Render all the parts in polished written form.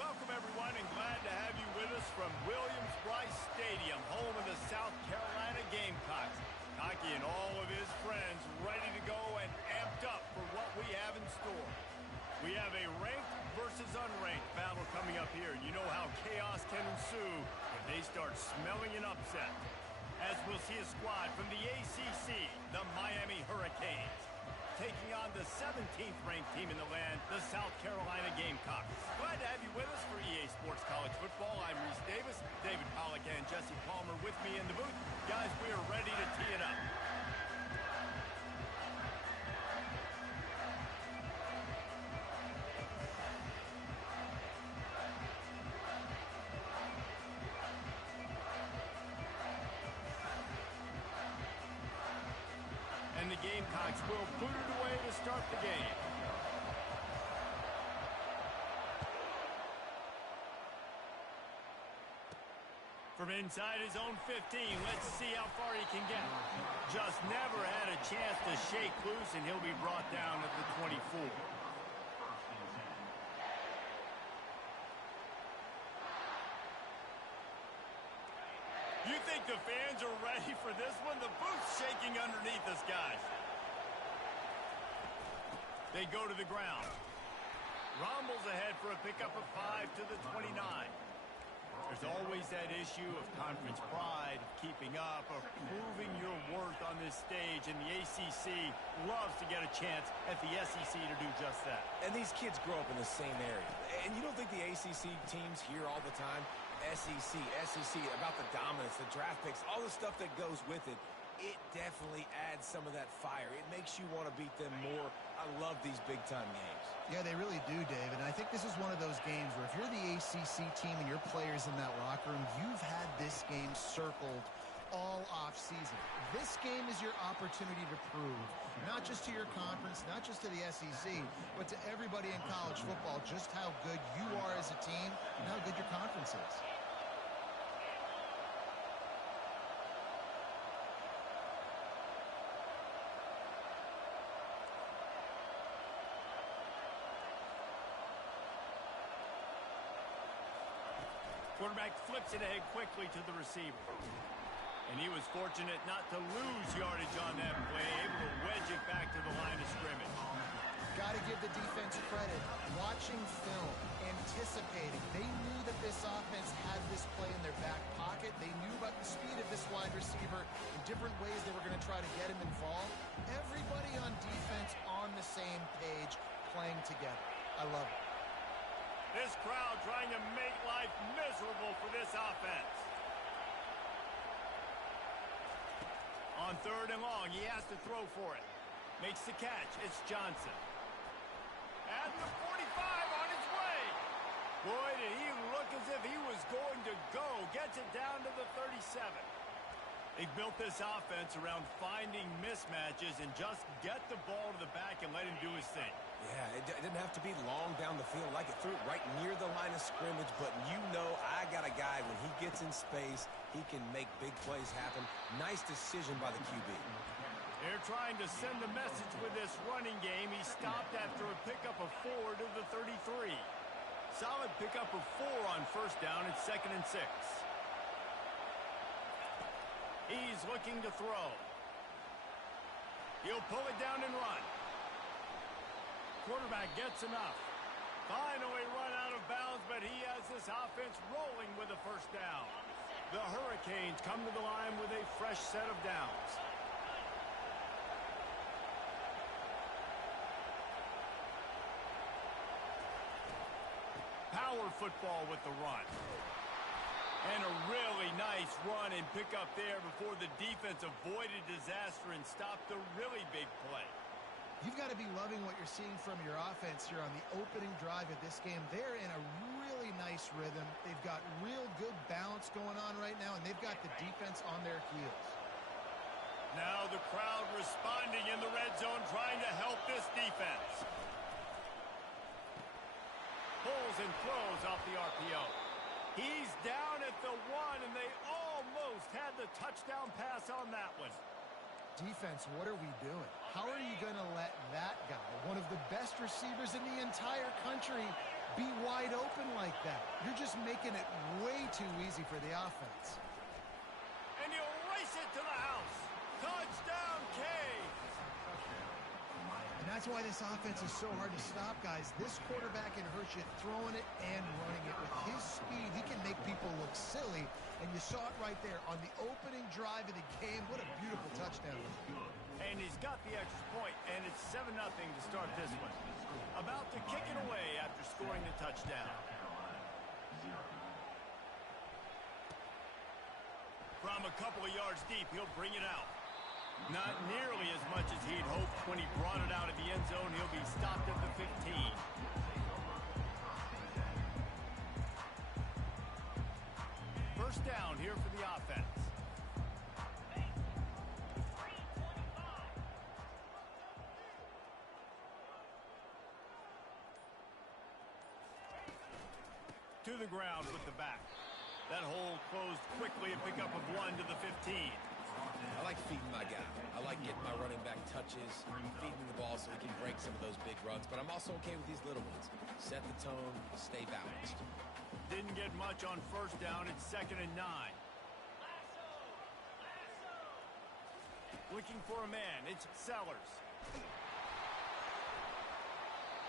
Welcome, everyone, and glad to have you with us from Williams-Brice Stadium, home of the South Carolina Gamecocks. Hockey and all of his friends ready to go and amped up for what we have in store. We have a ranked versus unranked battle coming up here, and you know how chaos can ensue if they start smelling an upset. As we'll see a squad from the ACC, the Miami Hurricanes, taking on the 17th ranked team in the land, the South Carolina Gamecocks. Glad to have you with us for EA Sports College Football. I'm Reese Davis, David Pollack and Jesse Palmer with me in the booth. Guys, we are ready to tee it up. And the Gamecocks will boot it away to start the game. From inside his own 15, let's see how far he can get. Just never had a chance to shake loose, and he'll be brought down at the 24. You think the fans are ready for this one? The booth's shaking underneath us, guys. They go to the ground. Rommel's ahead for a pickup of 5 to the 29. There's always that issue of conference pride, of keeping up, of proving your worth on this stage, and the ACC loves to get a chance at the SEC to do just that. And these kids grow up in the same area. And you don't think the ACC teams hear all the time, SEC, about the dominance, the draft picks, all the stuff that goes with it. It definitely adds some of that fire. It makes you want to beat them more. I love these big-time games. Yeah, they really do, David. And I think this is one of those games where if you're the ACC team and your players in that locker room, you've had this game circled all off-season. This game is your opportunity to prove, not just to your conference, not just to the SEC, but to everybody in college football, just how good you are as a team and how good your conference is. Quarterback flips it ahead quickly to the receiver. And he was fortunate not to lose yardage on that play, able to wedge it back to the line of scrimmage. Got to give the defense credit. Watching film, anticipating. They knew that this offense had this play in their back pocket. They knew about the speed of this wide receiver in different ways they were going to try to get him involved. Everybody on defense on the same page, playing together. I love it. This crowd trying to make life miserable for this offense. On 3rd and long, he has to throw for it. Makes the catch. It's Johnson. And the 45 on his way. Boy, did he look as if he was going to go. Gets it down to the 37. They've built this offense around finding mismatches and just get the ball to the back and let him do his thing. Yeah, it didn't have to be long down the field. Like it threw it right near the line of scrimmage, but you know I got a guy, when he gets in space, he can make big plays happen. Nice decision by the QB. They're trying to send a message with this running game. He stopped after a pickup of 4 to the 33. Solid pickup of 4 on 1st down. It's 2nd and 6. He's looking to throw. He'll pull it down and run. Quarterback gets enough. Finally run out of bounds, but he has this offense rolling with a 1st down. The Hurricanes come to the line with a fresh set of downs. Power football with the run. And a really nice run and pick up there before the defense avoided disaster and stopped the really big play. You've got to be loving what you're seeing from your offense here on the opening drive of this game. They're in a really nice rhythm. They've got real good balance going on right now, and they've got the defense on their heels. Now the crowd responding in the red zone, trying to help this defense. Pulls and throws off the RPO. He's down at the 1, and they almost had the touchdown pass on that one. Defense, what are we doing? How are you going to let that guy, one of the best receivers in the entire country, be wide open like that. You're just making it way too easy for the offense. And he'll race it to the house. Touchdown, Canes. And that's why this offense is so hard to stop, guys. This quarterback can hurt you throwing it and running it. With his speed, he can make people look silly. And you saw it right there on the opening drive of the game. What a beautiful touchdown. And he's got the extra point, and it's 7-0 to start this one. About to kick it away after scoring the touchdown. From a couple of yards deep, he'll bring it out. Not nearly as much as he'd hoped when he brought it out of the end zone. He'll be stopped at the 15. First down here for the offense. To the ground with the back. That hole closed quickly, a pickup of 1 to the 15. I like feeding my guy. I like getting my running back touches, feeding the ball so he can break some of those big runs. But I'm also okay with these little ones. Set the tone, stay balanced. Didn't get much on first down. It's 2nd and 9. Looking for a man. It's Sellers.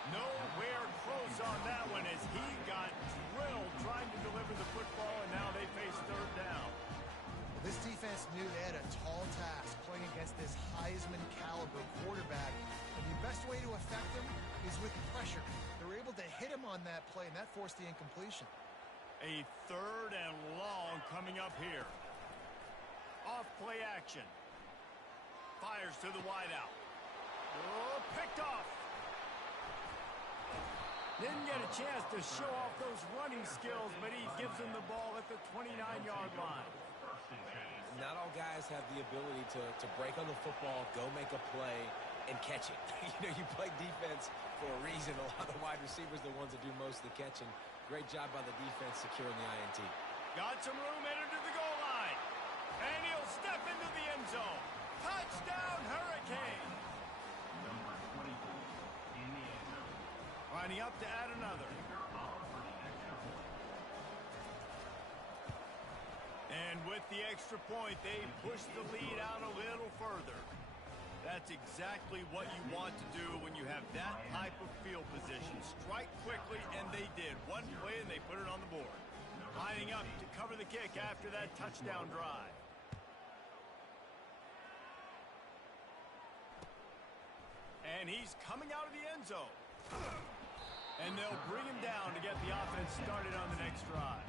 Nowhere close on that one as he got drilled trying to deliver the football, and now they face third down. This defense knew they had a tall task playing against this Heisman caliber quarterback, and the best way to affect him is with pressure. They were able to hit him on that play, and that forced the incompletion. A 3rd and long coming up here. Off play action. Fires to the wideout. Oh, picked off. Didn't get a chance to show off those running skills, but he gives him the ball at the 29-yard line. Not all guys have the ability to break on the football, go make a play, and catch it. You play defense for a reason. A lot of wide receivers are the ones that do most of the catching. Great job by the defense securing the INT. Got some room headed to the goal line. And he'll step into the end zone. Touchdown, Hurricane. Lining up to add another. And with the extra point, they push the lead out a little further. That's exactly what you want to do when you have that type of field position. Strike quickly, and they did. One play, and they put it on the board. Lining up to cover the kick after that touchdown drive. And he's coming out of the end zone. And they'll bring him down to get the offense started on the next drive.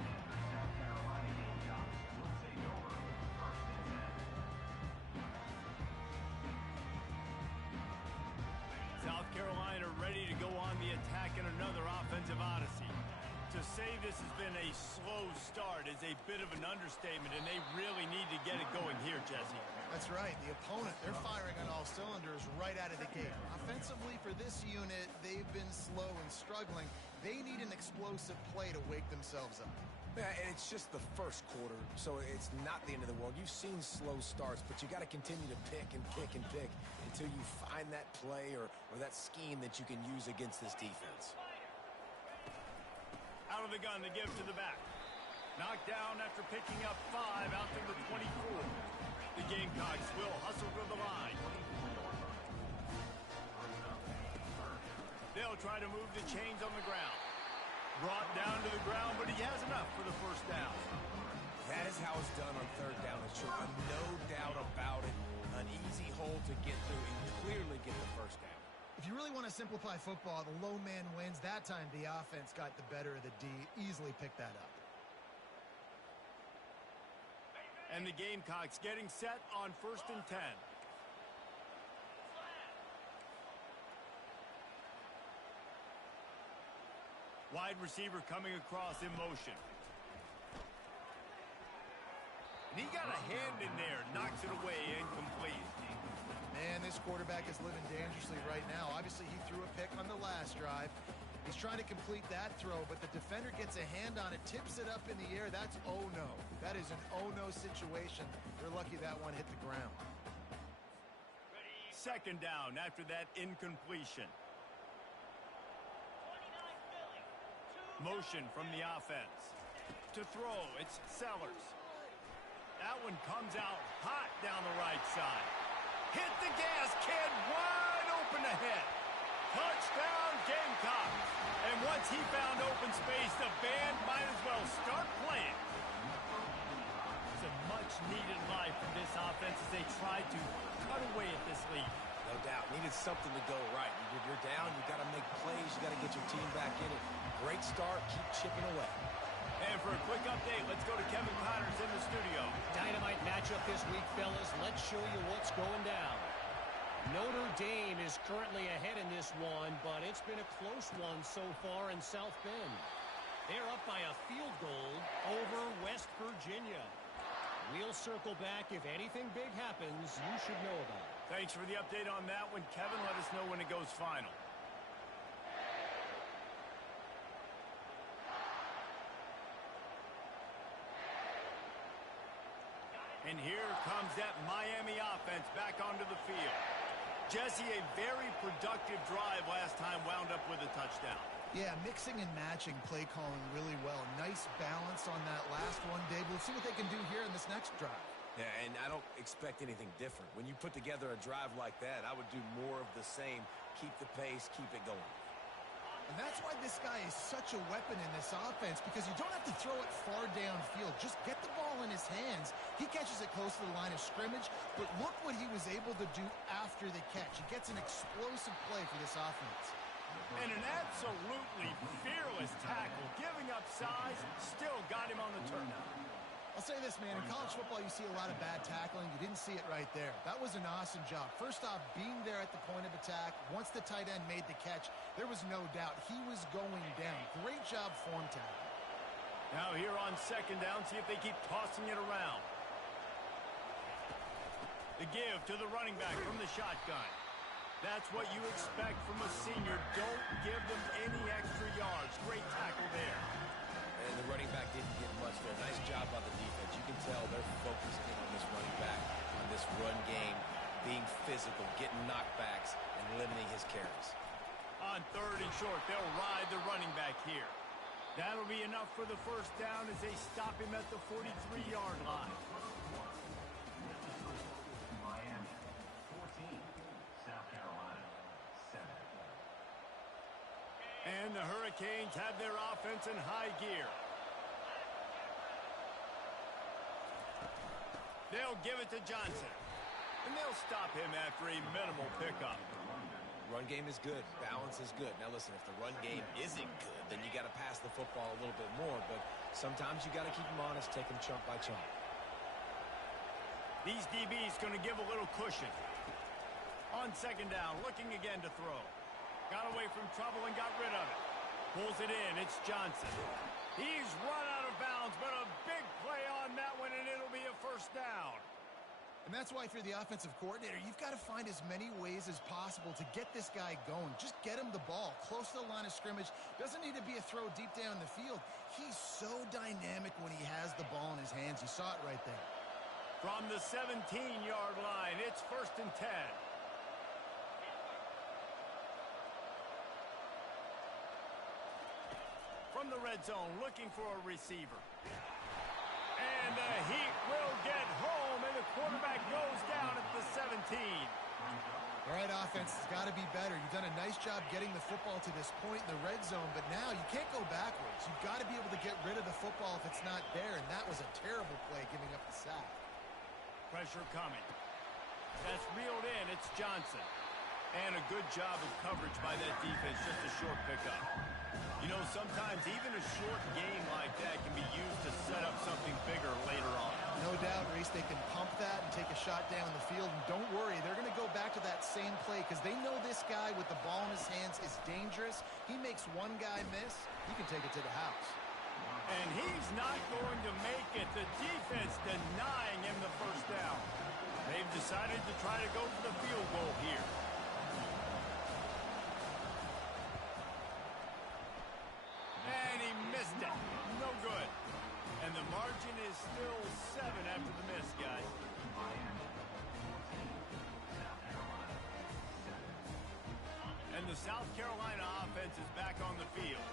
South Carolina ready to go on the attack in another offensive odyssey. To say this has been a slow start is a bit of an understatement, and they really need to get it going here, Jesse. That's right. The opponent, they're firing on all cylinders right out of the gate. Offensively, for this unit, they've been slow and struggling. They need an explosive play to wake themselves up. Yeah, and it's just the first quarter, so it's not the end of the world. You've seen slow starts, but you got to continue to pick and pick and pick until you find that play or that scheme that you can use against this defense. Out of the gun, the give to the back. Knocked down after picking up 5 out to the 24. The Gamecocks will hustle to the line. They'll try to move the chains on the ground. Brought down to the ground, but he has enough for the first down. That is how it's done on third down. It's true. No doubt about it. An easy hole to get through and clearly get the first down. If you really want to simplify football, the low man wins. That time, the offense got the better of the D. Easily picked that up. And the Gamecocks getting set on 1st and 10. Wide receiver coming across in motion. And he got a hand in there, knocks it away, incomplete. Man, this quarterback is living dangerously right now. Obviously, he threw a pick on the last drive. He's trying to complete that throw, but the defender gets a hand on it, tips it up in the air. That's oh no. That is an oh no situation. They're lucky that one hit the ground. 2nd down after that incompletion. Motion from the offense. To throw, it's Sellers. That one comes out hot down the right side. Hit the gas, kid, wide open ahead. Touchdown, Gamecocks. And once he found open space, the band might as well start playing. It's a much-needed life for this offense as they try to cut away at this lead. No doubt. Needed something to go right. You're down, you got to make plays, you got to get your team back in it. Great start, keep chipping away. And for a quick update, let's go to Kevin Connors in the studio. Dynamite matchup this week, fellas. Let's show you what's going down. Notre Dame is currently ahead in this one, but it's been a close one so far in South Bend. They're up by a field goal over West Virginia. We'll circle back. If anything big happens, you should know about it. Thanks for the update on that one, Kevin. Let us know when it goes final. And here comes that Miami offense back onto the field. Jesse, a very productive drive last time, wound up with a touchdown. Yeah, mixing and matching play calling really well. Nice balance on that last one, Dave. We'll see what they can do here in this next drive. Yeah, and I don't expect anything different. When you put together a drive like that, I would do more of the same. Keep the pace, keep it going. And that's why this guy is such a weapon in this offense, because you don't have to throw it far downfield. Just get the ball in his hands. He catches it close to the line of scrimmage, but look what he was able to do after the catch. He gets an explosive play for this offense. And an absolutely fearless tackle, giving up size, still got him on the turn. I'll say this, man. In college football, you see a lot of bad tackling. You didn't see it right there. That was an awesome job. First off, being there at the point of attack. Once the tight end made the catch, there was no doubt he was going down. Great job form tackle. Now here on second down, see if they keep tossing it around. The give to the running back from the shotgun. That's what you expect from a senior. Don't give them any extra yards. Great tackle there. And the running back didn't get much there. Nice job by the defense. You can tell they're focused in on this running back, on this run game, being physical, getting knockbacks, and limiting his carries. On third and short, they'll ride the running back here. That'll be enough for the first down as they stop him at the 43-yard line. Miami, 14, South Carolina, 7. And the Hurricanes have their offense in high gear. They'll give it to Johnson. And they'll stop him after a minimal pickup. Run game is good. Balance is good. Now listen, if the run game isn't good, then you got to pass the football a little bit more. But sometimes you got to keep them honest, take them chunk by chunk. These DBs going to give a little cushion. On second down, looking again to throw. Got away from trouble and got rid of it. Pulls it in. It's Johnson. He's run out of bounds, but a big play on that one, and it'll be a first down. And that's why if you're the offensive coordinator, you've got to find as many ways as possible to get this guy going. Just get him the ball close to the line of scrimmage. Doesn't need to be a throw deep down the field. He's so dynamic when he has the ball in his hands. You saw it right there. From the 17-yard line, it's first and 10. From the red zone, looking for a receiver. And the Heat will get home, and the quarterback goes down at the 17. All right, offense has got to be better. You've done a nice job getting the football to this point in the red zone, but now you can't go backwards. You've got to be able to get rid of the football if it's not there, and that was a terrible play giving up the sack. Pressure coming. That's reeled in. It's Johnson. And a good job of coverage by that defense, just a short pickup. You know, sometimes even a short game like that can be used to set up something bigger later on. No doubt, Reese, they can pump that and take a shot down the field. And don't worry, they're going to go back to that same play because they know this guy with the ball in his hands is dangerous. He makes one guy miss, he can take it to the house. And he's not going to make it. The defense denying him the first down. They've decided to try to go for the field goal here. And he missed it. No good. And the margin is still 7 after the miss, guys. And the South Carolina offense is back on the field.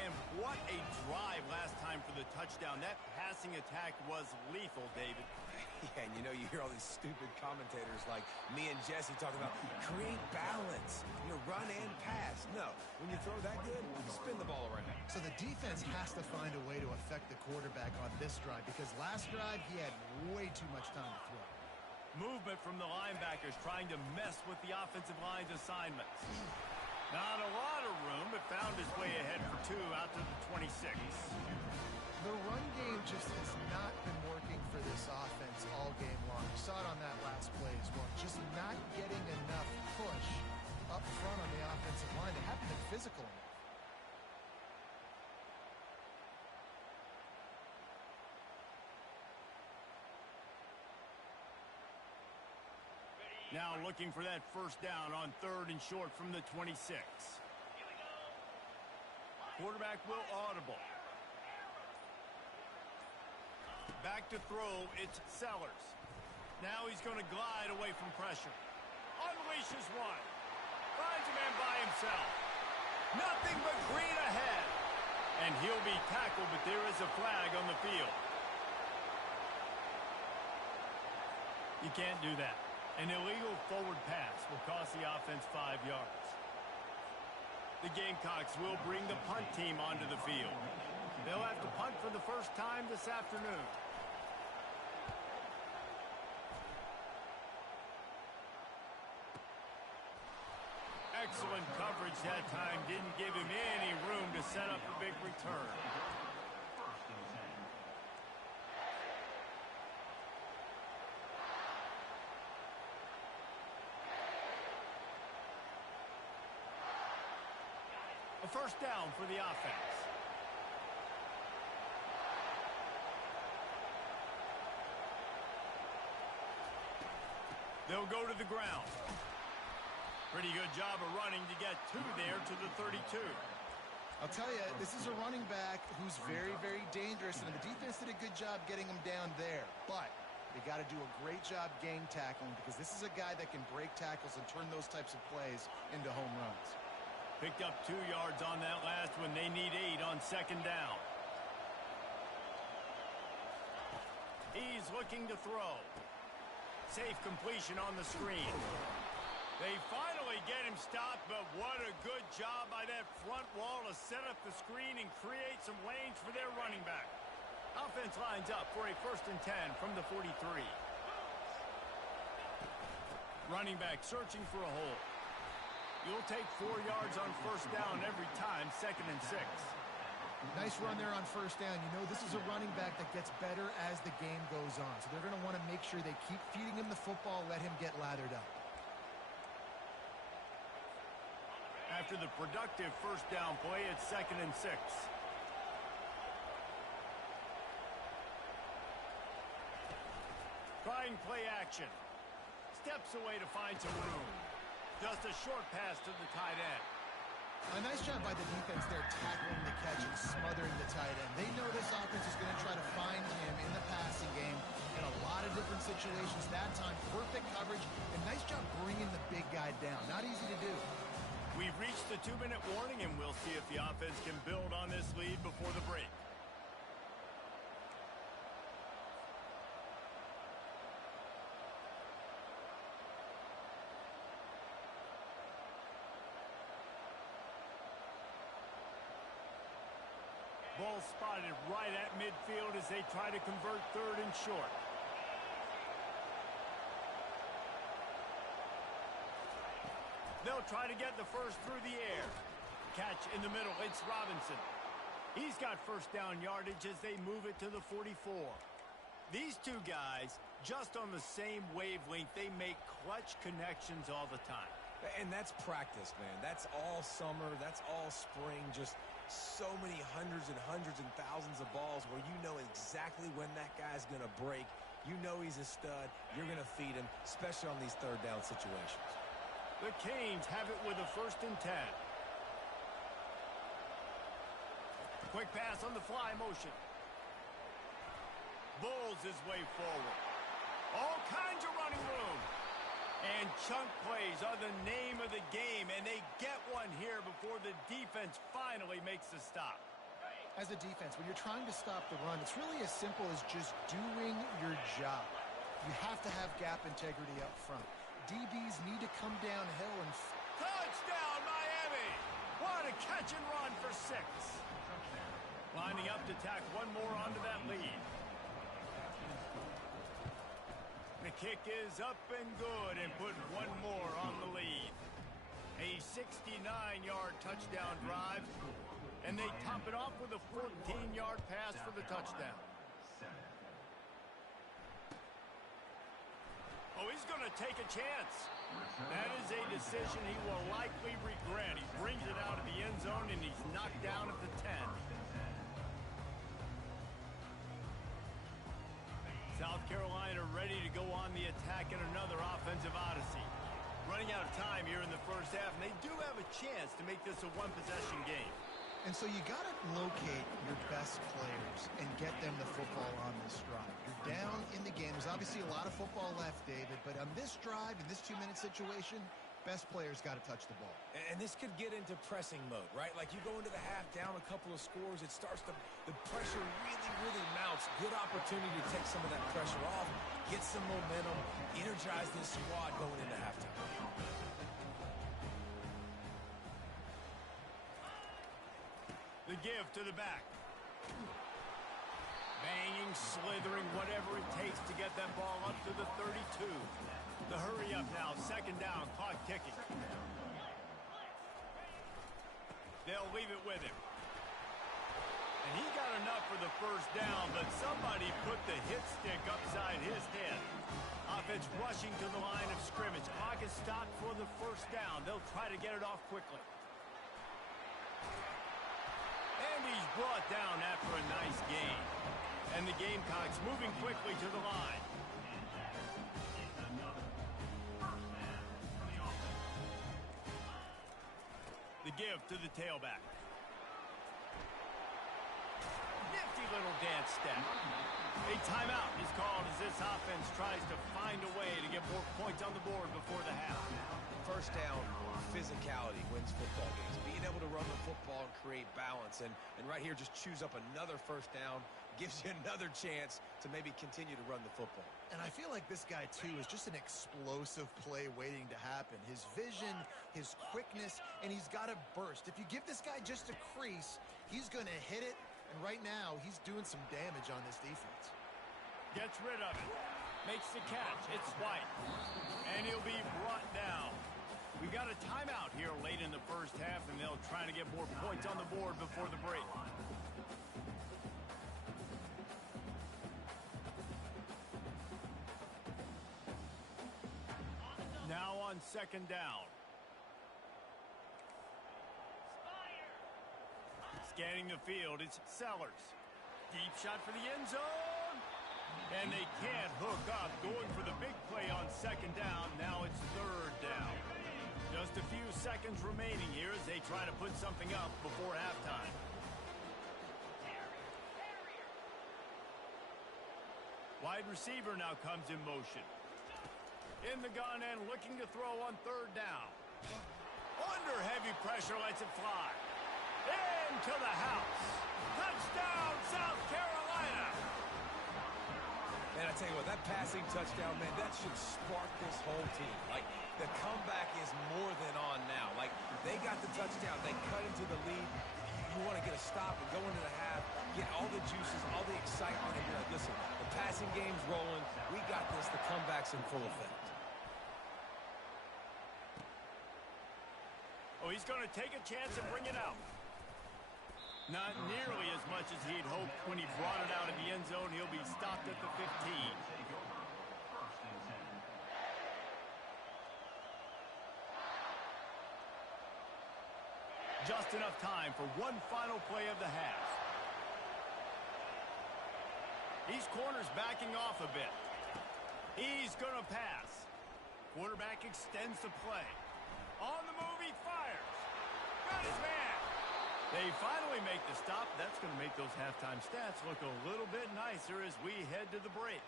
And what a drive last time for the touchdown. That passing attack was lethal, David. Yeah, and you hear all these stupid commentators like me and Jesse talking about create balance, run and pass. No, when you throw that good, spin the ball around. So the defense has to find a way to affect the quarterback on this drive because last drive he had way too much time to throw. Movement from the linebackers trying to mess with the offensive line's assignments. Not a lot of room, but found his way ahead for 2 out to the 26. The run game just has not been working for this offense all game long. We saw it on that last play as well. Just not getting enough push up front on the offensive line. They haven't been physical enough. Now looking for that first down on 3rd and short from the 26. Quarterback will audible. Back to throw, it's Sellers. Now he's going to glide away from pressure. Unleashes one. Finds a man by himself. Nothing but green ahead. And he'll be tackled, but there is a flag on the field. You can't do that. An illegal forward pass will cost the offense 5 yards. The Gamecocks will bring the punt team onto the field. They'll have to punt for the first time this afternoon. Excellent coverage that time. Didn't give him any room to set up a big return. First and 10. A first down for the offense. They'll go to the ground. Pretty good job of running to get 2 there to the 32. I'll tell you, this is a running back who's very, very dangerous, and the defense did a good job getting him down there. But they got to do a great job game tackling because this is a guy that can break tackles and turn those types of plays into home runs. Picked up 2 yards on that last one. They need 8 on 2nd down. He's looking to throw. Safe completion on the screen. They finally get him stopped, but what a good job by that front wall to set up the screen and create some lanes for their running back. Offense lines up for a 1st and 10 from the 43. Running back searching for a hole. You'll take 4 yards on 1st down every time, 2nd and 6. Nice run there on 1st down. This is a running back that gets better as the game goes on. So they're going to want to make sure they keep feeding him the football, let him get lathered up. After the productive 1st down play, it's 2nd and 6. Trying play action. Steps away to find some room. Just a short pass to the tight end. A nice job by the defense there tackling the catch and smothering the tight end. They know this offense is going to try to find him in the passing game in a lot of different situations. That time, perfect coverage and nice job bringing the big guy down. Not easy to do. We've reached the 2-minute warning, and we'll see if the offense can build on this lead before the break. Ball spotted right at midfield as they try to convert 3rd and short. They'll try to get the first through the air. Catch in the middle, it's Robinson. He's got 1st down yardage as they move it to the 44. These two guys, just on the same wavelength, they make clutch connections all the time. And that's practice, man. That's all summer. That's all spring. Just so many hundreds and thousands of balls where you know exactly when that guy's going to break. You know he's a stud. You're going to feed him, especially on these 3rd down situations. The Canes have it with a 1st and 10. Quick pass on the fly motion. Bulls his way forward. All kinds of running room. And chunk plays are the name of the game, and they get one here before the defense finally makes the stop. As a defense, when you're trying to stop the run, it's really as simple as just doing your job. You have to have gap integrity up front. DBs need to come downhill and... Touchdown, Miami! What a catch and run for 6. Lining up to tack one more onto that lead. The kick is up and good and put one more on the lead. A 69-yard touchdown drive, and they top it off with a 14-yard pass for the touchdown. Oh, he's going to take a chance. That is a decision he will likely regret. He brings it out of the end zone, and he's knocked down at the 10. South Carolina ready to go on the attack in another offensive odyssey. Running out of time here in the first half, and they do have a chance to make this a one-possession game. And so you got to locate your best players and get them the football on this drive. You're down in the game. There's obviously a lot of football left, David, but on this drive, in this 2-minute situation, best players got to touch the ball. And this could get into pressing mode, right? Like you go into the half down a couple of scores, it starts to, the pressure really mounts. Good opportunity to take some of that pressure off, get some momentum, energize this squad going into halftime. The give to the back. Banging, slithering, whatever it takes to get that ball up to the 32. The hurry up now, second down, clock ticking. They'll leave it with him. And he got enough for the first down, but somebody put the hit stick upside his head. Offense rushing to the line of scrimmage. Clock is stopped for the first down. They'll try to get it off quickly. And he's brought down after a nice gain. And the Gamecocks moving quickly to the line. The give to the tailback. Nifty little dance step. A timeout is called as this offense tries to find a way to get more points on the board before the half. First down, physicality wins football games. Being able to run the football and create balance. And right here, just choose up another first down. Gives you another chance to maybe continue to run the football. And I feel like this guy, too, is just an explosive play waiting to happen. His vision, his quickness, and he's got to burst. If you give this guy just a crease, he's going to hit it. And right now, he's doing some damage on this defense. Gets rid of it. Makes the catch. It's White. And he'll be brought down. We've got a timeout here late in the first half, and they'll try to get more points on the board before the break. Now on second down. Scanning the field, it's Sellers. Deep shot for the end zone. And they can't hook up. Going for the big play on second down. Now it's third down. Just a few seconds remaining here as they try to put something up before halftime. Wide receiver now comes in motion. In the gun and looking to throw on third down. Under heavy pressure, lets it fly. Into the house. Touchdown, South Carolina. And I tell you what, that passing touchdown, man, that should spark this whole team. Like, the comeback is more than on now. Like, they got the touchdown. They cut into the lead. You want to get a stop and go into the half, get all the juices, all the excitement, and be like, listen, the passing game's rolling. We got this. The comeback's in full effect. Oh, he's going to take a chance and bring it out. Not nearly as much as he'd hoped when he brought it out in the end zone. He'll be stopped at the 15. Just enough time for one final play of the half. These corners backing off a bit. He's going to pass. Quarterback extends the play. On the move, he fires. Got his man. They finally make the stop. That's going to make those halftime stats look a little bit nicer as we head to the break.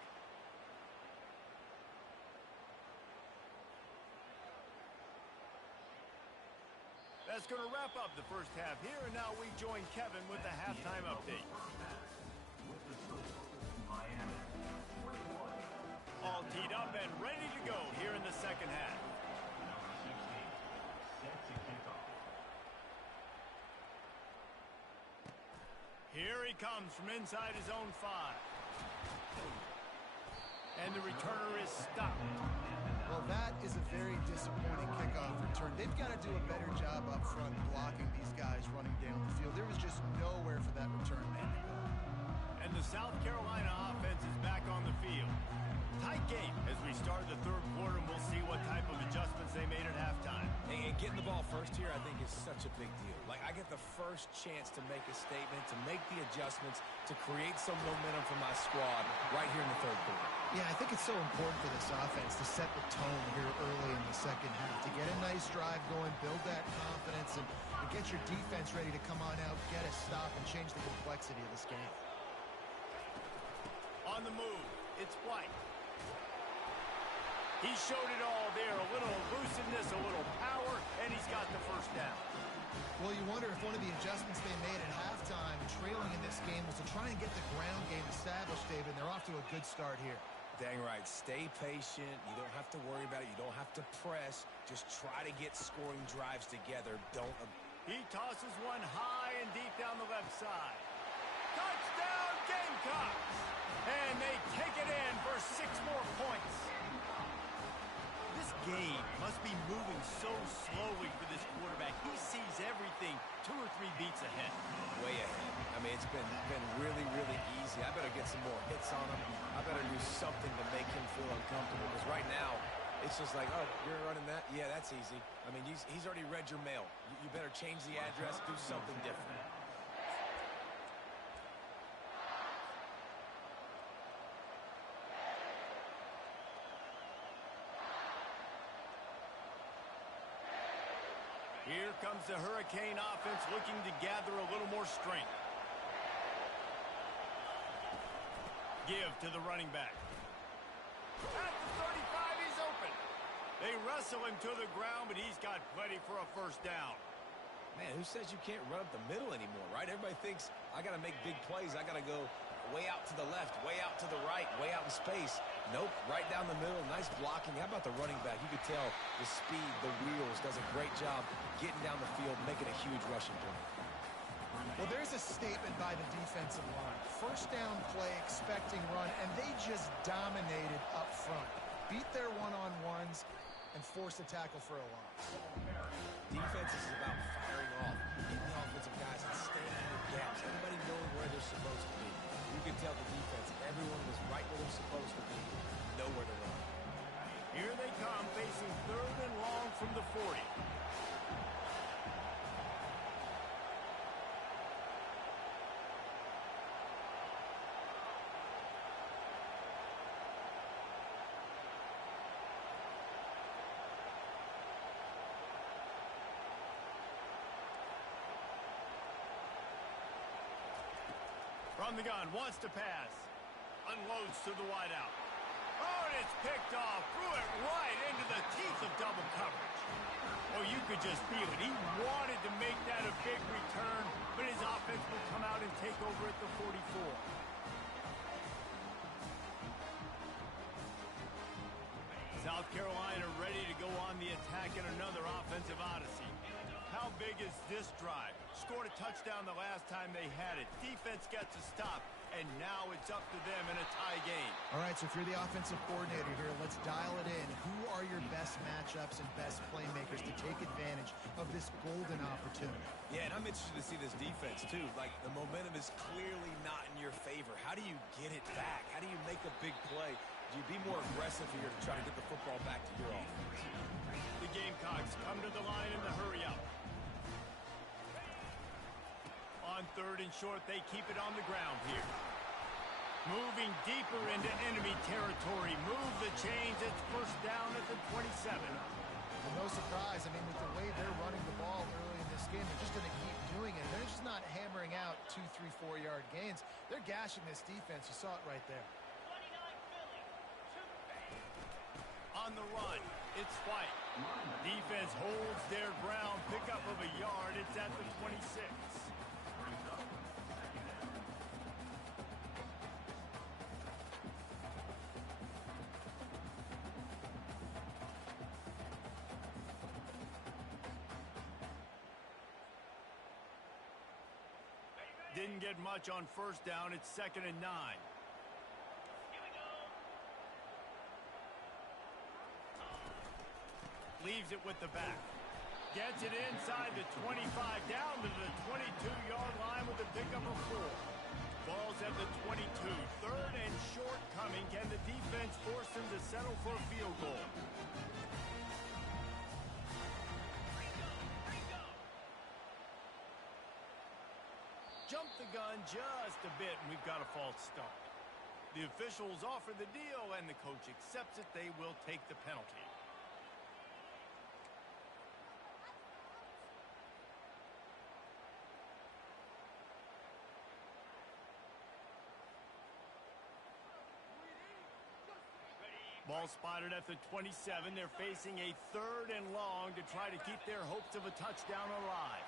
That's going to wrap up the first half here, and now we join Kevin with the halftime update. All teed up and ready to go here in the second half. Here he comes from inside his own 5. And the returner is stopped. Well, that is a very disappointing kickoff return. They've got to do a better job up front blocking these guys running down the field. There was just nowhere for that return man to go. And the South Carolina offense is back on the field. Tight game as we start the third quarter, and we'll see what type of adjustments they made at halftime. And getting the ball first here, I think, is such a big deal. Like, I get the first chance to make a statement, to make the adjustments, to create some momentum for my squad right here in the third quarter. Yeah, I think it's so important for this offense to set the tone here early in the second half, to get a nice drive going, build that confidence, and get your defense ready to come on out, get a stop, and change the complexity of this game. On the move, it's White. He showed it all there, a little elusiveness, a little power, and he's got the first down. Well, you wonder if one of the adjustments they made at halftime, trailing in this game, was to try and get the ground game established, David, and they're off to a good start here. Dang right. Stay patient. You don't have to worry about it. You don't have to press. Just try to get scoring drives together. Don't. He tosses one high and deep down the left side. Touchdown, Gamecocks! And they take it in for 6 more points. This game must be moving so slowly for this quarterback. He sees everything 2 or 3 beats ahead. Way ahead. I mean, it's been really, really easy. I better get some more hits on him. I better do something to make him feel uncomfortable. Because right now, it's just like, oh, you're running that? Yeah, that's easy. I mean, he's already read your mail. You better change the address, do something different. Here comes the Hurricane offense looking to gather a little more strength. Give to the running back. At the 35, he's open. They wrestle him to the ground, but he's got plenty for a first down. Man, who says you can't run up the middle anymore, right? Everybody thinks I got to make big plays. I got to go way out to the left, way out to the right, way out in space. Nope, right down the middle. Nice blocking. How about the running back? You could tell the speed, the wheels, does a great job getting down the field, making a huge rushing play. Well, there's a statement by the defensive line. First down play, expecting run, and they just dominated up front. Beat their one-on-ones and forced a tackle for a loss. Defense is about firing off, getting the offensive guys and staying in the gaps. Everybody knowing where they're supposed to be. You can tell the defense, everyone was right where they're supposed to be, nowhere to run. Here they come, facing 3rd and long from the 40. From the gun, wants to pass. Unloads to the wideout. Oh, and it's picked off. Threw it right into the teeth of double coverage. Oh, you could just feel it. He wanted to make that a big return, but his offense will come out and take over at the 44. South Carolina ready to go on the attack in another offensive odyssey. How big is this drive? Scored a touchdown the last time they had it. Defense gets a stop, and now it's up to them in a tie game. All right, so if you're the offensive coordinator here, let's dial it in. Who are your best matchups and best playmakers to take advantage of this golden opportunity? Yeah, and I'm interested to see this defense, too. Like, the momentum is clearly not in your favor. How do you get it back? How do you make a big play? Do you be more aggressive here to try to get the football back to your offense? The Gamecocks come to the line in the hurry-up. On 3rd and short, they keep it on the ground here. Moving deeper into enemy territory. Move the chains. It's first down at the 27. Well, no surprise. I mean, with the way they're running the ball early in this game, they're just going to keep doing it. They're just not hammering out 2, 3, 4-yard gains. They're gashing this defense. You saw it right there. On on the run. It's White. Defense holds their ground. Pickup of a yard. It's at the 26. Didn't get much on first down. It's 2nd and 9. Leaves it with the back. Gets it inside the 25, down to the 22-yard line with a pickup of 4. Ball's at the 22. 3rd and short coming. Can the defense force him to settle for a field goal? Jump the gun just a bit, and we've got a false start. The officials offer the deal, and the coach accepts it. They will take the penalty. Ball spotted at the 27. They're facing a 3rd and long to try to keep their hopes of a touchdown alive.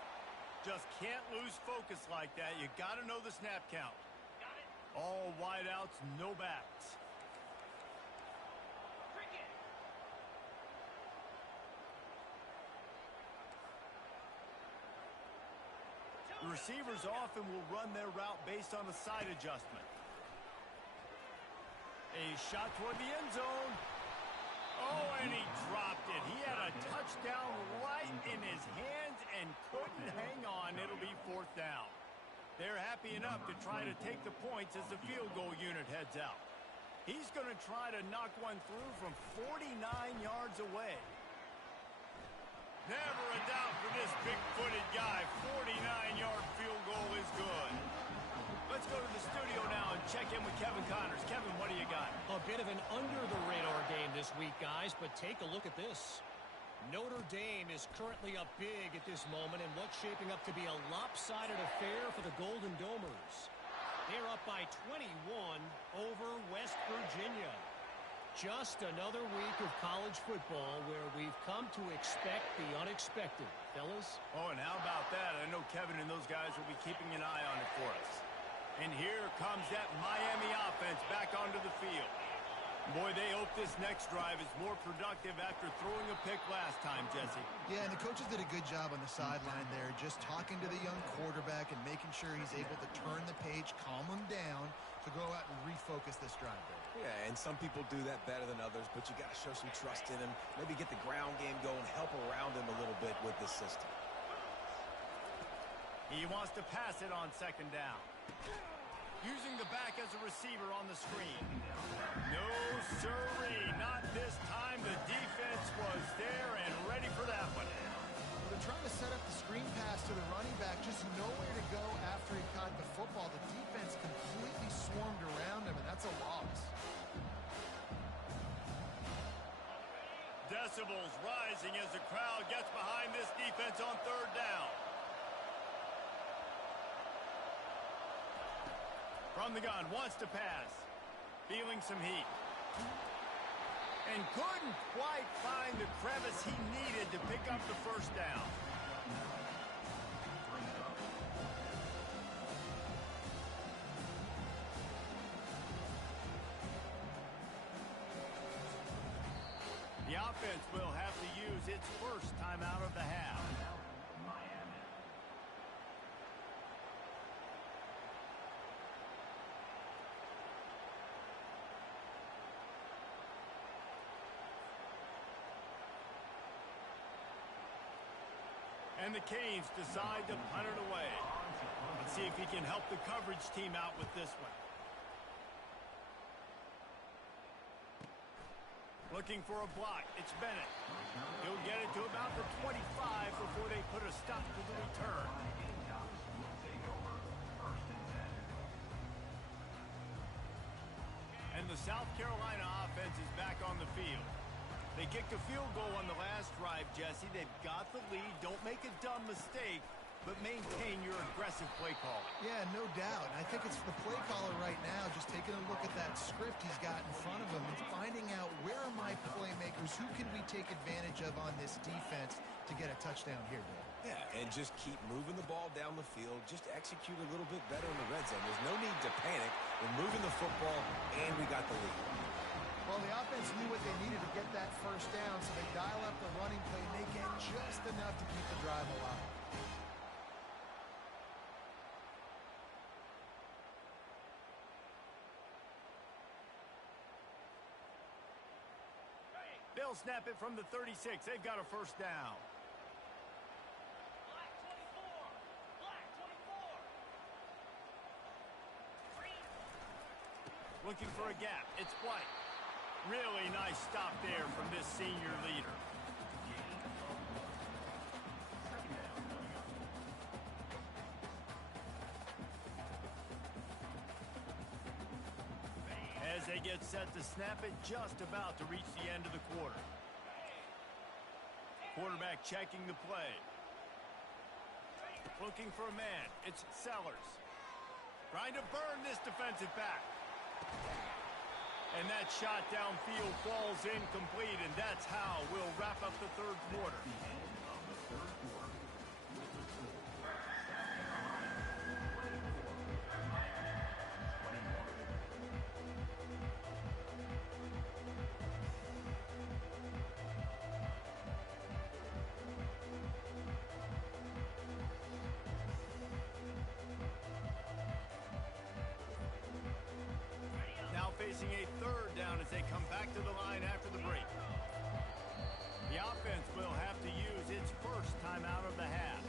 Just can't lose focus like that. You got to know the snap count. All wideouts, no backs. The receivers often will run their route based on a side adjustment. A shot toward the end zone. Oh, and he dropped it. He had a touchdown right in his hands and couldn't hang on. It'll be 4th down. They're happy enough to try to take the points as the field goal unit heads out. He's going to try to knock one through from 49 yards away. Never a doubt for this big-footed guy. 49-yard field goal is good. Let's go to the studio now and check in with Kevin Connors. Kevin, what do you got? A bit of an under-the-radar game this week, guys, but take a look at this. Notre Dame is currently up big at this moment in what's shaping up to be a lopsided affair for the Golden Domers. They're up by 21 over West Virginia. Just another week of college football where we've come to expect the unexpected, fellas. Oh, and how about that? I know Kevin and those guys will be keeping an eye on it for us. And here comes that Miami offense back onto the field. Boy, they hope this next drive is more productive after throwing a pick last time, Jesse. Yeah, and the coaches did a good job on the sideline there, just talking to the young quarterback and making sure he's able to turn the page, calm him down, to go out and refocus this drive there. Yeah, and some people do that better than others, but you got to show some trust in him. Maybe get the ground game going, help around him a little bit with this system. He wants to pass it on 2nd down. Using the back as a receiver on the screen. No, sirree, not this time. The defense was there and ready for that one. They're trying to set up the screen pass to the running back, just nowhere to go after he caught the football. The defense completely swarmed around him, and that's a loss. Decibels rising as the crowd gets behind this defense on 3rd down. From the gun, wants to pass. Feeling some heat. And couldn't quite find the crevice he needed to pick up the 1st down. The offense will have to use its first timeout of the half. And the Canes decide to punt it away. Let's see if he can help the coverage team out with this one. Looking for a block. It's Bennett. He'll get it to about the 25 before they put a stop to the return. And the South Carolina offense is back on the field. They kicked a field goal on the last drive, Jesse. They've got the lead. Don't make a dumb mistake, but maintain your aggressive play call. Yeah, no doubt. I think it's the play caller right now just taking a look at that script he's got in front of him and finding out where are my playmakers is who can we take advantage of on this defense to get a touchdown here, Dave? Yeah, and just keep moving the ball down the field. Just execute a little bit better in the red zone. There's no need to panic. We're moving the football, and we got the lead. Well, the offense knew what they needed to get that first down, so they dial up the running play, and they get just enough to keep the drive alive. They'll snap it from the 36. They've got a first down. Black 24. Black 24. Looking for a gap. It's White. Really nice stop there from this senior leader. As they get set to snap it, just about to reach the end of the quarter. Quarterback checking the play. Looking for a man. It's Sellers. Trying to burn this defensive back. And that shot downfield falls incomplete, and that's how we'll wrap up the third quarter. Facing a third down as they come back to the line after the break. The offense will have to use its first timeout of the half.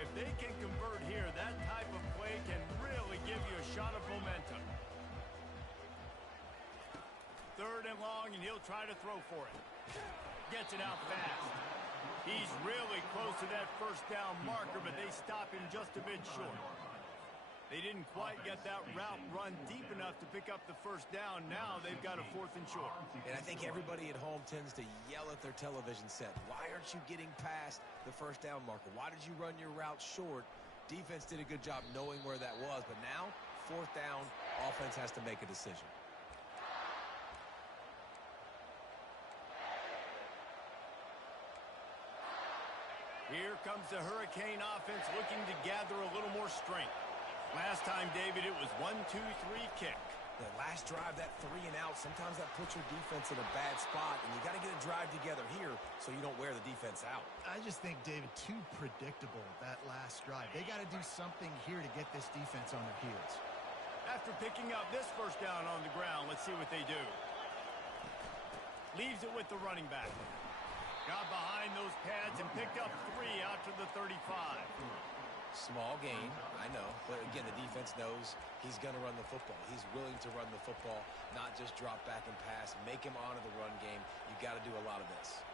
If they can convert here, that type of play can really give you a shot of momentum. Third and long, and he'll try to throw for it. Gets it out fast. He's really close to that first down marker, but they stop him just a bit short. They didn't quite get that route run deep enough to pick up the first down. Now they've got a fourth and short. And I think everybody at home tends to yell at their television set. Why aren't you getting past the first down marker? Why did you run your route short? Defense did a good job knowing where that was, but now, fourth down, offense has to make a decision. Here comes the Hurricane offense looking to gather a little more strength. Last time, David, it was 1-2-3 kick. The last drive, that 3 and out, sometimes that puts your defense in a bad spot, and you got to get a drive together here so you don't wear the defense out. I just think, David, too predictable, that last drive. They got to do something here to get this defense on their heels. After picking up this first down on the ground, let's see what they do. Leaves it with the running back. Got behind those pads and picked up 3 out to the 35. Small gain, I know. But again, the defense knows he's going to run the football. He's willing to run the football, not just drop back and pass. Make him honor the run game. You've got to do a lot of this.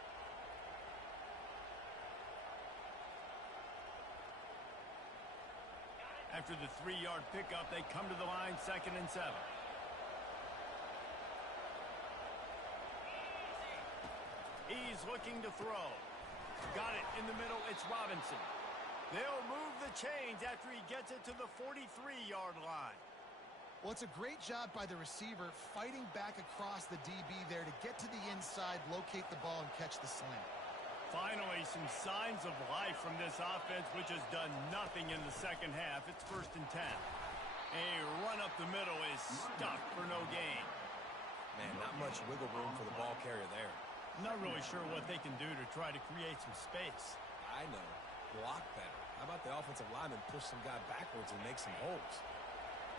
After the 3-yard pickup, they come to the line, 2nd and 7. He's looking to throw. Got it in the middle. It's Robinson. They'll move the chains after he gets it to the 43-yard line. Well, it's a great job by the receiver fighting back across the DB there to get to the inside, locate the ball, and catch the slant. Finally, some signs of life from this offense, which has done nothing in the second half. It's 1st and 10. A run up the middle is stuck for no gain. Man, not much wiggle room for the ball carrier there. Not really sure what they can do to try to create some space. I know. Block better. How about the offensive lineman push some guy backwards and make some holes?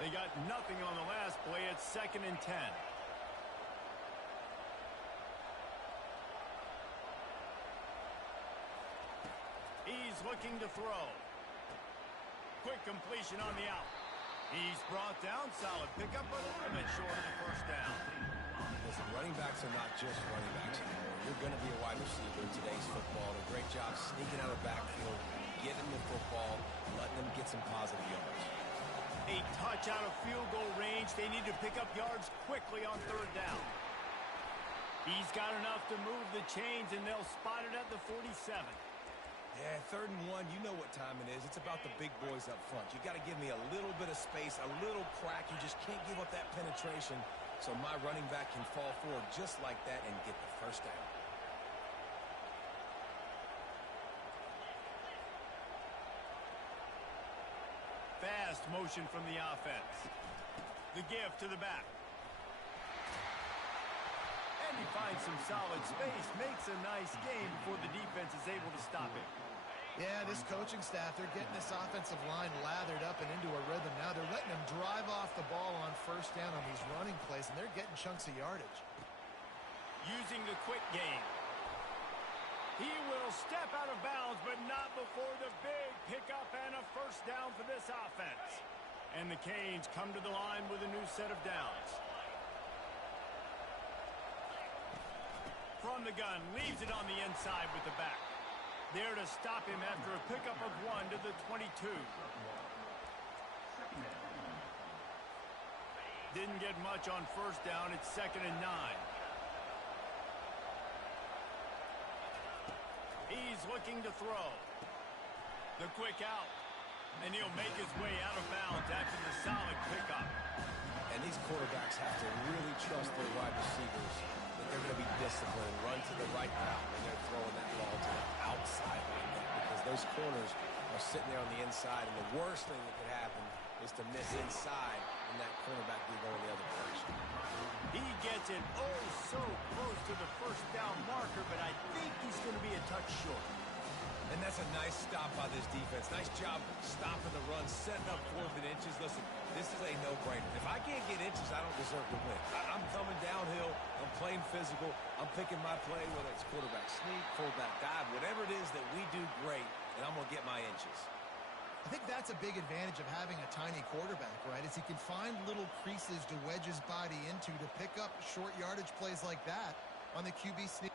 They got nothing on the last play. It's 2nd and 10. He's looking to throw. Quick completion on the out. He's brought down. Solid pickup, but a little bit short of the first down. Listen, running backs are not just running backs anymore. You're going to be a wide receiver in today's football. A great job sneaking out of the backfield, getting the football, letting them get some positive yards. A touch out of field goal range. They need to pick up yards quickly on 3rd down. He's got enough to move the chains, and they'll spot it at the 47. Yeah, 3rd and 1, you know what time it is. It's about the big boys up front. You got to give me a little bit of space, a little crack. You just can't give up that penetration so my running back can fall forward just like that and get the first down. Fast motion from the offense. The give to the back. And he finds some solid space, makes a nice game before the defense is able to stop him. Yeah, this coaching staff, they're getting this offensive line lathered up and into a rhythm. Now they're letting them drive off the ball on 1st down on these running plays, and they're getting chunks of yardage. Using the quick game. He will step out of bounds, but not before the big pickup and a 1st down for this offense. And the Canes come to the line with a new set of downs. From the gun, leaves it on the inside with the back. There to stop him after a pickup of 1 to the 22. Didn't get much on 1st down. It's 2nd and 9. He's looking to throw. The quick out. And he'll make his way out of bounds after the solid pickup. And these quarterbacks have to really trust their wide receivers that they're going to be disciplined and run to the right route when they're throwing that ball to the outside like that, because those corners are sitting there on the inside, and the worst thing that could happen is to miss inside and that cornerback be going the other direction. He gets it oh so close to the 1st down marker, but I think he's going to be a touch short. And that's a nice stop by this defense. Nice job stopping the run, setting up 4th and inches. Listen, this is a no-brainer. If I can't get inches, I don't deserve to win. I'm coming downhill. I'm playing physical. I'm picking my play, whether it's quarterback sneak, fullback dive, whatever it is that we do great, and I'm going to get my inches. I think that's a big advantage of having a tiny quarterback, right? Is he can find little creases to wedge his body into to pick up short yardage plays like that on the QB sneak.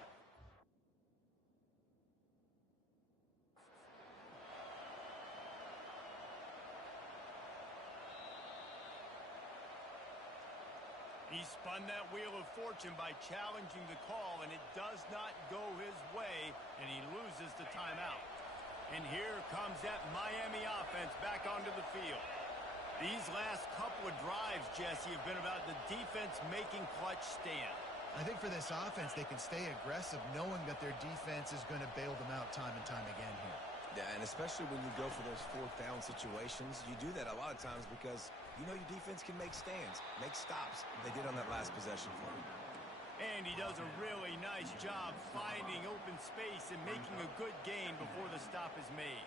He spun that wheel of fortune by challenging the call, and it does not go his way, and he loses the timeout. And here comes that Miami offense back onto the field. These last couple of drives, Jesse, have been about the defense making clutch stand. I think for this offense, they can stay aggressive knowing that their defense is going to bail them out time and time again here. Yeah, and especially when you go for those 4th down situations, you do that a lot of times because you know your defense can make stands, make stops. They did on that last possession for him. And he does a really nice job finding open space and making a good gain before the stop is made.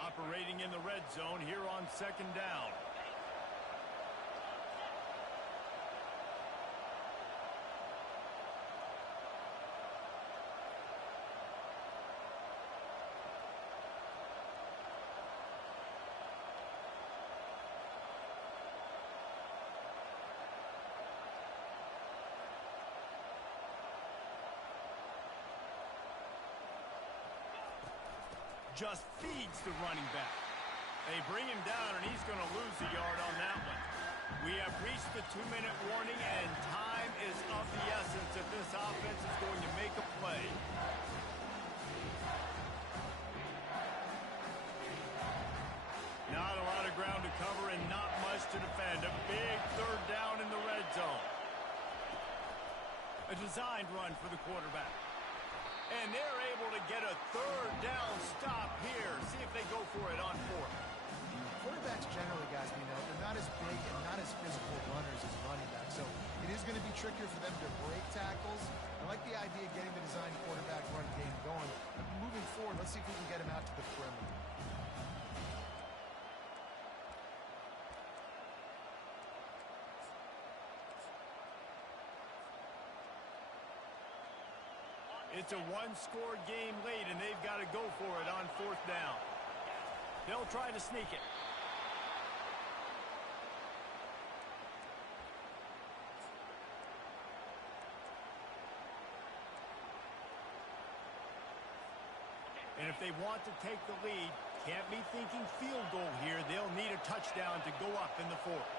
Operating in the red zone here on 2nd down. Just feeds the running back. They bring him down, and he's going to lose a yard on that one. We have reached the 2-minute warning, and time is of the essence if this offense is going to make a play. Not a lot of ground to cover and not much to defend. A big 3rd down in the red zone. A designed run for the quarterback. And they're able to get a 3rd down stop here. See if they go for it on 4th. Quarterbacks generally, guys, we know, they're not as big and not as physical runners as running backs. So it is going to be trickier for them to break tackles. I like the idea of getting the design quarterback run game going. Moving forward, let's see if we can get him out to the perimeter. It's a 1-score game late, and they've got to go for it on 4th down. They'll try to sneak it. And if they want to take the lead, can't be thinking field goal here. They'll need a touchdown to go up in the 4th.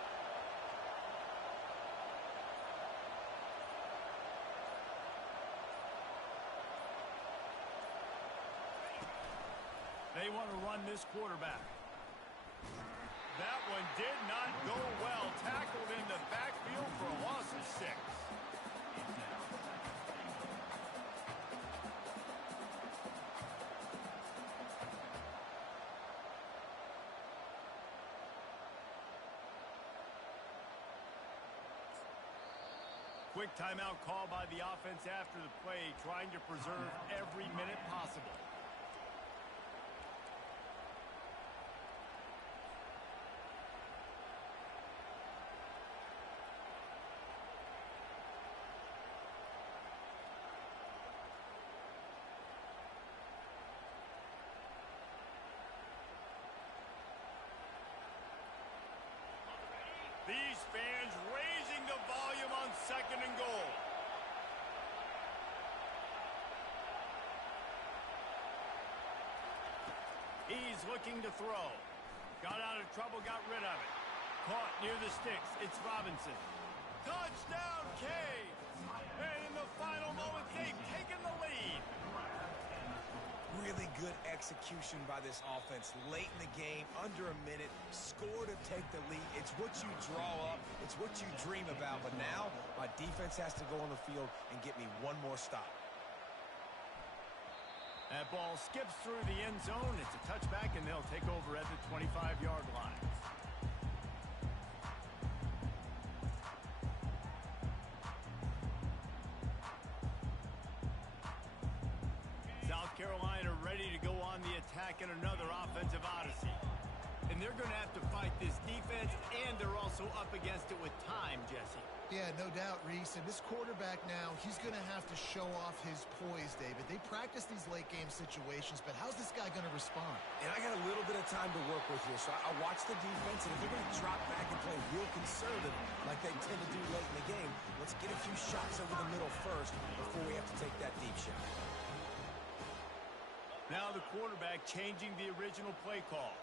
they want to run this quarterback. That one did not go well. Tackled in the backfield for a loss of 6. Quick timeout call by the offense after the play, trying to preserve every minute possible. These fans raising the volume on 2nd and goal. He's looking to throw. Got out of trouble, got rid of it. Caught near the sticks. It's Robinson. Touchdown, Canes! And in the final moment, they've taken the lead. Really good execution by this offense late in the game, under a minute, score to take the lead. It's what you draw up. It's what you dream about. But now my defense has to go on the field and get me one more stop. That ball skips through the end zone. It's a touchback, and they'll take over at the 25-yard line. South Carolina ready to go on the attack in another offensive odyssey. And they're going to have to fight this defense, and they're also up against it with time, Jesse. Yeah, no doubt, Reese. And this quarterback now, he's going to have to show off his poise, David. They practice these late-game situations, but how's this guy going to respond? And I got a little bit of time to work with here, so I watch the defense, and if they're going to drop back and play real conservative like they tend to do late in the game, let's get a few shots over the middle first before we have to take that deep shot. Now the quarterback changing the original play call.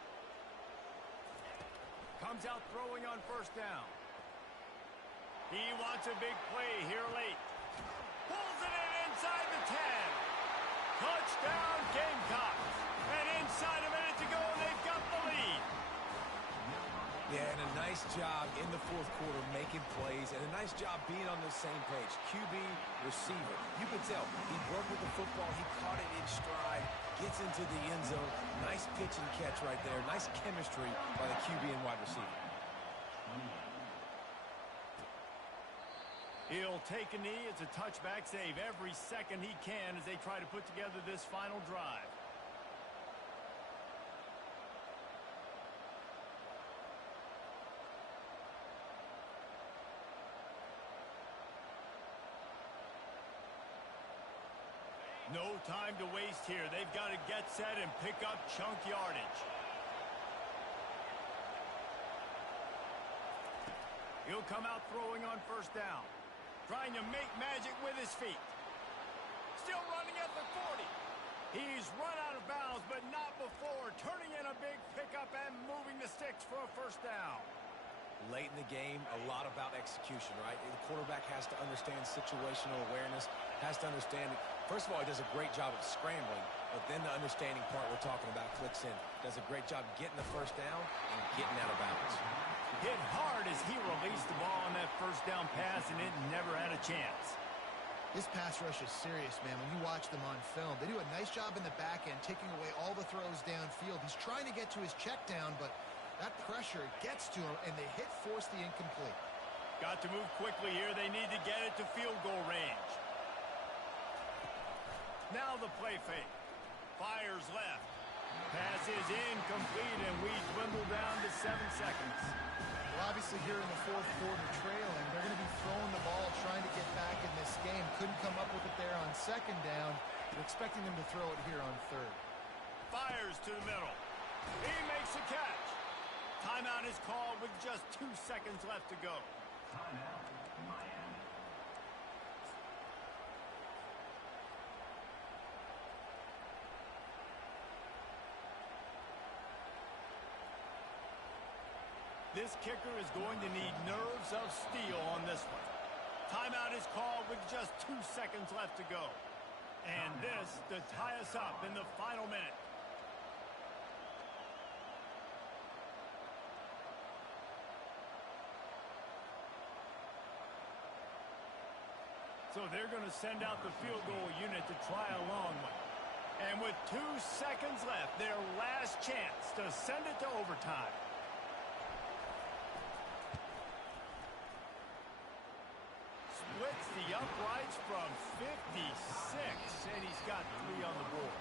Comes out throwing on 1st down. He wants a big play here late. Pulls it in inside the 10. Touchdown, Gamecocks. And inside a minute to go, and they've got the lead. Yeah, and a nice job in the 4th quarter making plays, and a nice job being on the same page. QB, receiver. You can tell he worked with the football. He caught it in stride, gets into the end zone. Nice pitch and catch right there. Nice chemistry by the QB and wide receiver. He'll take a knee. It's a touchback save every second he can as they try to put together this final drive. No time to waste here. They've got to get set and pick up chunk yardage. He'll come out throwing on 1st down. Trying to make magic with his feet. Still running at the 40. He's run out of bounds, but not before. Turning in a big pickup and moving the sticks for a 1st down. Late in the game, a lot about execution, right? The quarterback has to understand situational awareness, has to understand, first of all, he does a great job of scrambling, but then the understanding part we're talking about clicks in. Does a great job getting the 1st down and getting out of bounds. Hit hard as he released the ball on that 1st down pass, and it never had a chance. This pass rush is serious, man. When you watch them on film, they do a nice job in the back end, taking away all the throws downfield. He's trying to get to his check down, but that pressure gets to him, and the hit forced the incomplete. Got to move quickly here. They need to get it to field goal range. Now the play fake. Fires left. Pass is incomplete, and we dwindle down to 7 seconds. Well, obviously here in the 4th quarter trailing, they're going to be throwing the ball, trying to get back in this game. Couldn't come up with it there on 2nd down. They're expecting them to throw it here on 3rd. Fires to the middle. He makes a catch. Timeout is called with just 2 seconds left to go. Timeout, Miami. This kicker is going to need nerves of steel on this one. Timeout is called with just 2 seconds left to go. And this to tie us up in the final minute. So they're going to send out the field goal unit to try a long one. And with 2 seconds left, their last chance to send it to overtime. Splits the uprights from 56, and he's got 3 on the board.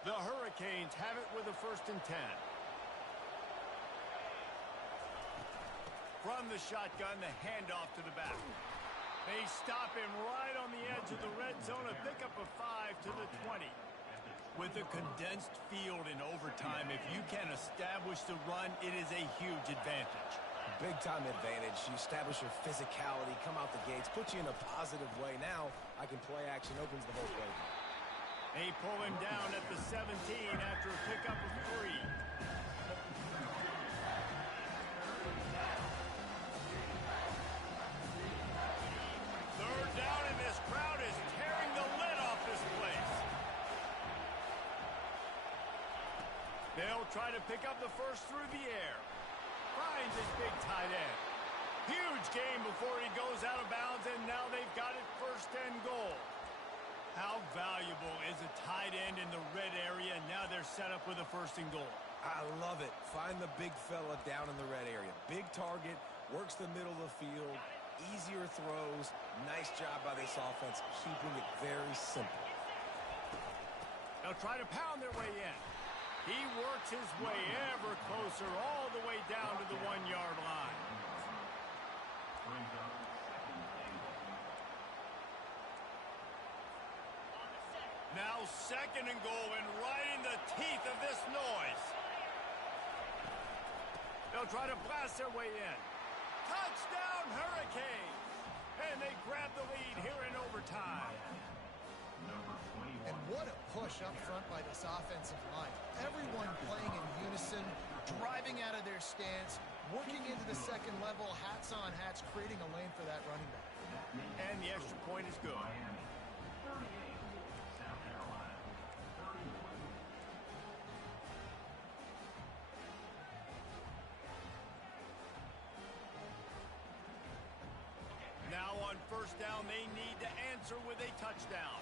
The Hurricanes have it with a 1st and 10. From the shotgun, the handoff to the back. They stop him right on the edge of the red zone, a pickup of 5 to the 20. With a condensed field in overtime, if you can establish the run, it is a huge advantage. Big-time advantage. You establish your physicality, come out the gates, put you in a positive way. Now, I can play action, opens the whole play. They pull him down at the 17 after a pickup of 3. Third down, and this crowd is tearing the lid off this place. They'll try to pick up the first through the air. Finds his big tight end. Huge game before he goes out of bounds, and now they've got it 1st and goal. How valuable is a tight end in the red area? Now they're set up with a 1st and goal. I love it. Find the big fella down in the red area. Big target, works the middle of the field, easier throws. Nice job by this offense, keeping it very simple. They'll try to pound their way in. He works his way ever closer, all the way down to the 1-yard line. Now 2nd and goal, and right in the teeth of this noise. They'll try to blast their way in. Touchdown, Hurricanes! And they grab the lead here in overtime. And what a push up front by this offensive line. Everyone playing in unison, driving out of their stance, working into the 2nd level, hats on hats, creating a lane for that running back. And the extra point is good. Now on 1st down, they need to answer with a touchdown.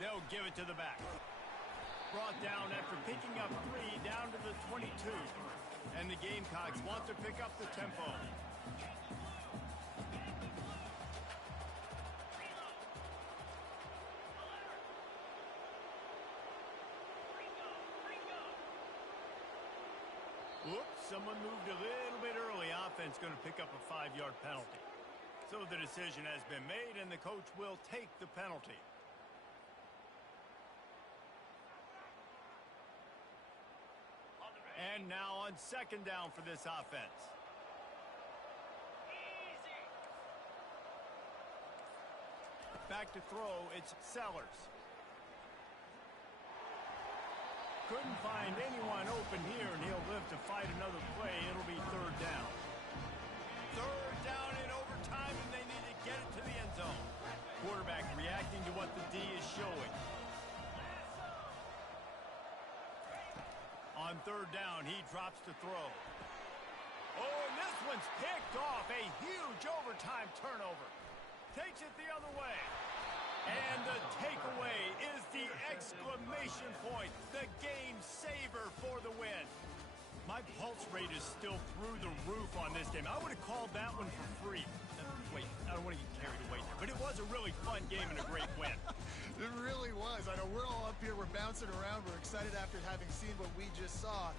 They'll give it to the back. Brought down after picking up 3 down to the 22. And the Gamecocks want to pick up the tempo. Whoops, someone moved a little bit early. Offense going to pick up a 5-yard penalty. So the decision has been made, and the coach will take the penalty. And now on 2nd down for this offense. Back to throw, it's Sellers. Couldn't find anyone open here, and he'll live to fight another play. It'll be 3rd down. 3rd down in overtime, and they need to get it to the end zone. Quarterback reacting to what the D is showing. On 3rd down, he drops to throw. Oh, and this one's picked off. A huge overtime turnover. Takes it the other way. And the takeaway is the exclamation point. The game saver for the win. My pulse rate is still through the roof on this game. I would have called that one for free. Wait, I don't want to get carried away there. But it was a really fun game and a great win. It really was. I know we're all up here. We're bouncing around. We're excited after having seen what we just saw.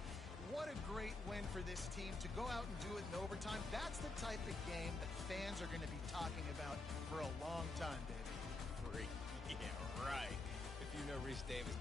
What a great win for this team to go out and do it in overtime. That's the type of game that fans are going to be talking about for a long time, David. Free. Yeah, right. If you know Reese Davis,